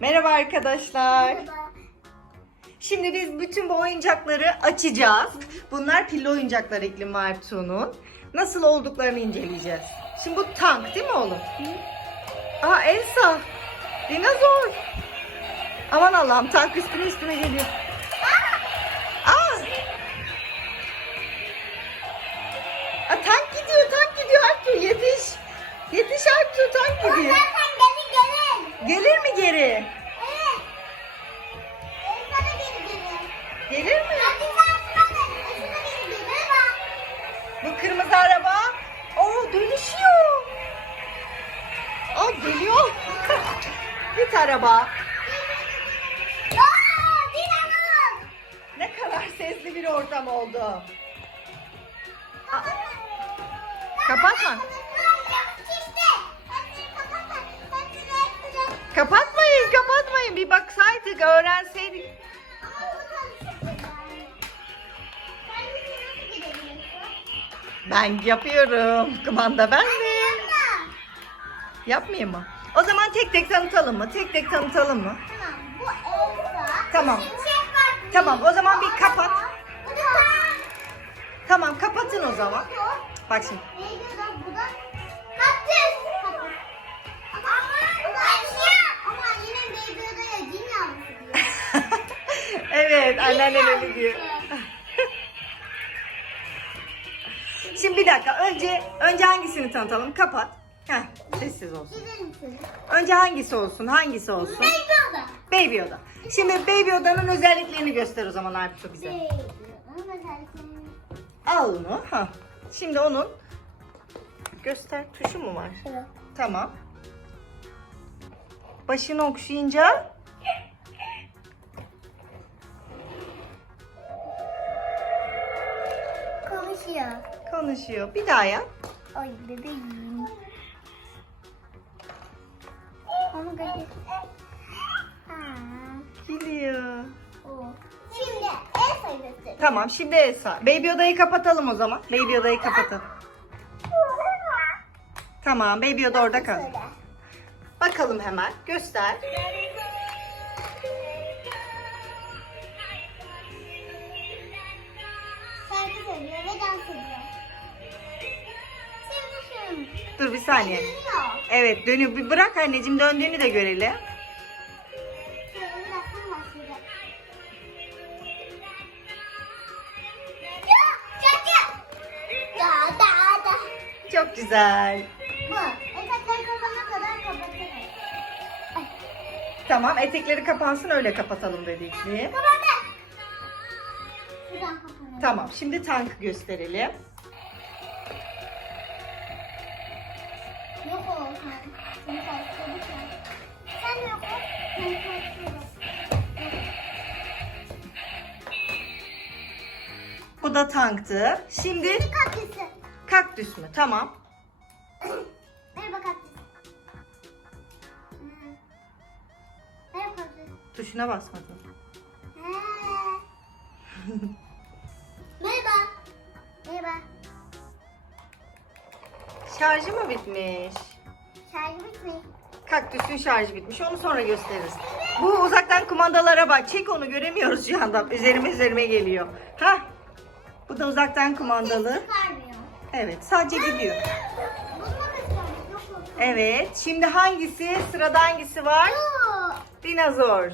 Merhaba arkadaşlar. Merhaba. Şimdi biz bütün bu oyuncakları açacağız. Bunlar pilli oyuncaklar İklim ve Ertuğ'un. Nasıl olduklarını inceleyeceğiz. Şimdi bu tank değil mi oğlum? Aa Elsa. Dinozor. Aman Allah'ım tank üstüne üstüne geliyor. Gelir. Mi geri? Evet. Elsa da geri gelir. Gelir mi? Hadi sen şuna da. Elsa da geri gelir bak. Bu kırmızı araba. Oo dönüşüyor. Aa geliyor. Git araba. Aa. Ne kadar sesli bir ortam oldu. Aa, Kapatma. Ben yapıyorum. Kumanda ben mi? Yapmayayım mı? O zaman tek tek tanıtalım mı? Tek tek tanıtalım mı? Tamam. Tamam, o zaman bir kapat. Tamam kapatın o zaman. Bak şimdi. evet anneannen öyle diyor. Şimdi bir dakika önce önce hangisini tanıtalım? Kapat. Heh, sessiz olsun. Önce hangisi olsun? Hangisi olsun? Baby Yoda. Şimdi Baby Yoda'nın özelliklerini göster o zaman Artu bize. Al onu. Ha. Şimdi onun göster tuşu mu var? Tamam. Başını okşayınca Konuşuyor. Bir daha yap. Ay bebeğim. Onu götür. Şimdi el sayısı. Tamam şimdi Elsa. Baby Yoda'yı kapatalım o zaman. Baby Yoda'yı kapatalım. Tamam Baby Yoda orada kal. Bakalım hemen. Göster. Şarkı söylüyor ve dans ediyor. Dur bir saniye. Evet dönüyor. Bir bırak anneciğim döndüğünü de görelim. Çok güzel. Bu. Etekleri kapana kadar kapatırız. Ay, Tamam etekleri kapansın öyle kapatalım. Şuradan kapanır. Tamam şimdi tank gösterelim. Yok o sen. Seni karşıladık ya. Sen de yok o. Seni karşıladık. Bu da tanktı. Şimdi Kaktüsü. kaktüs mü? Tamam. Merhaba kaktüs. Hmm. Merhaba kaktüs. Tuşuna basmadın. Şarjı mı bitmiş? Şarjı bitmiş. Kaktüsün şarjı bitmiş. Onu sonra gösteririz. Bu uzaktan kumandalara bak. Çek onu göremiyoruz şu anda. Üzerime üzerime geliyor. Ha? Bu da uzaktan kumandalı. Evet sadece gidiyor. Evet. Şimdi hangisi? Sırada hangisi var? Dinozor.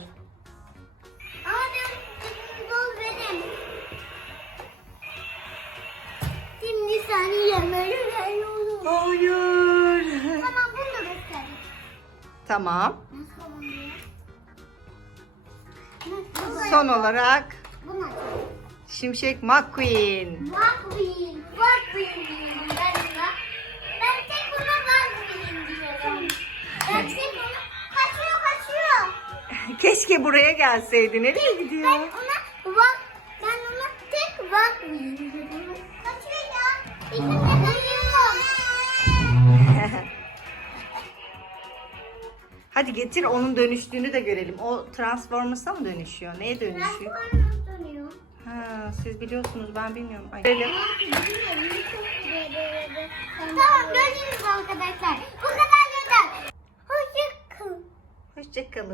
Tamam. Son olarak Bunu. Şimşek McQueen. Bakmayın, bakmayın diyorum ben ona. Ben tek ona bakmayın diyorum. Ben tek ona kaçıyor kaçıyor. Keşke buraya gelseydi. Nereye Ben gidiyor? ona bak, ben ona tek bakmayın diyorum. Kaçıyor ya. İkisi Hadi getir onun dönüştüğünü de görelim. O Transformers'a mı dönüşüyor? Neye dönüşüyor? Transformers dönüyor. Ha, siz biliyorsunuz ben bilmiyorum. Ay, görelim. Tamam gördünüz mü arkadaşlar. Bu kadar yeter. Hoşçakalın. Hoşçakalın.